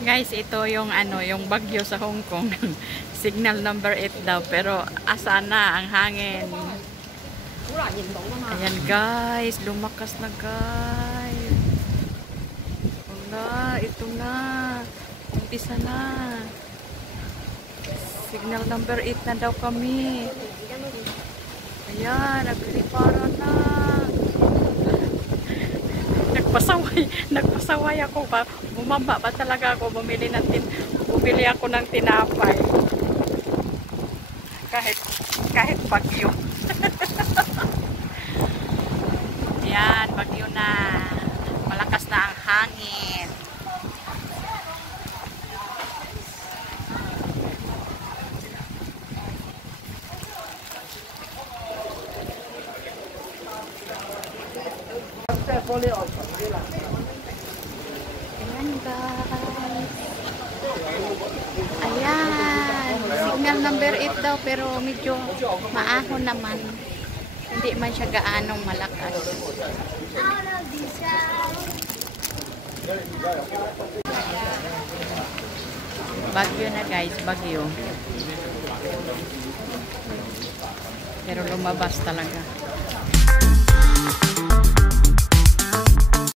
Guys, ito yung yung bagyo sa Hong Kong. Signal number 8 daw, pero asa na ang hangin. Ayan guys, lumakas na guys. Wala, ito na. Umpisa na. Signal number 8 na daw kami. Ayan, nagliliparan na. Nagpasaway ako pa. Bumaba pa talaga ako. Bumili ako ng tinapay. Kahit bagyo. Yan, bagyo na. Malakas na ang hangin. Ayan guys. Ayan. Signal number 8 daw pero medyo maahon naman. Hindi man siya gaanong malakas. Bagyo na guys, bagyo. Pero lumabas talaga.